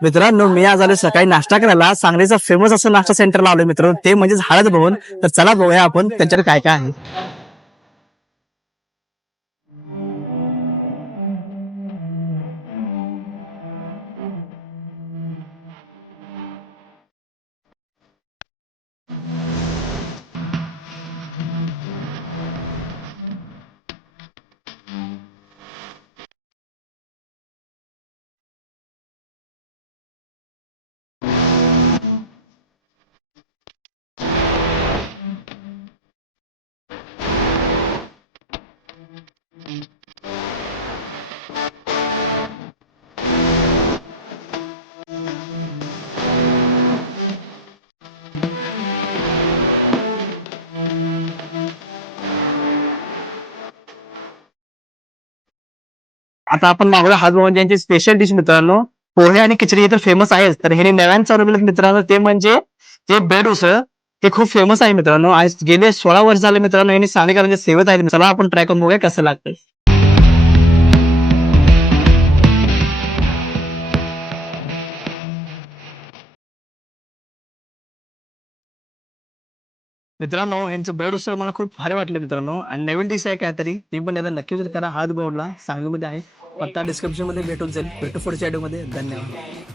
मित्रांनो मी आज आलो सकाळी नाश्ता करायला सांगलीचा फेमस असं नाश्ता सेंटरला आलोय मित्रांनो, ते म्हणजे हळद भवन. तर चला बघूया आपण त्यांच्याकडे काय काय आहे. आता आपण मागवलं हळद भवन यांची स्पेशल डिश मित्रांनो, पोहे आणि खिचडी हे तर फेमस आहेच. तर हे नव्यानं चालवलेलं मित्रांनो ते म्हणजे ते बेड उसळ. ते खूप फेमस आहे मित्रांनो. आज गेले 16 वर्ष झाले मित्रांनो यांनी सांगलीकरांच्या सेवेत आहे. चला आपण ट्राय करून बघूया कसं लागतंय. मित्रांनो यांचं बेड उसळ मला खूप भारी वाटलं मित्रांनो, आणि नवीन डिश आहे काहीतरी ती पण याला नक्की विजिट करा. हळद भवनला सांगलीमध्ये आहे. पत्ता डिस्क्रिप्शन मध्ये भेटून जाईल. भेटू पुढच्या व्हिडिओ मध्ये. धन्यवाद.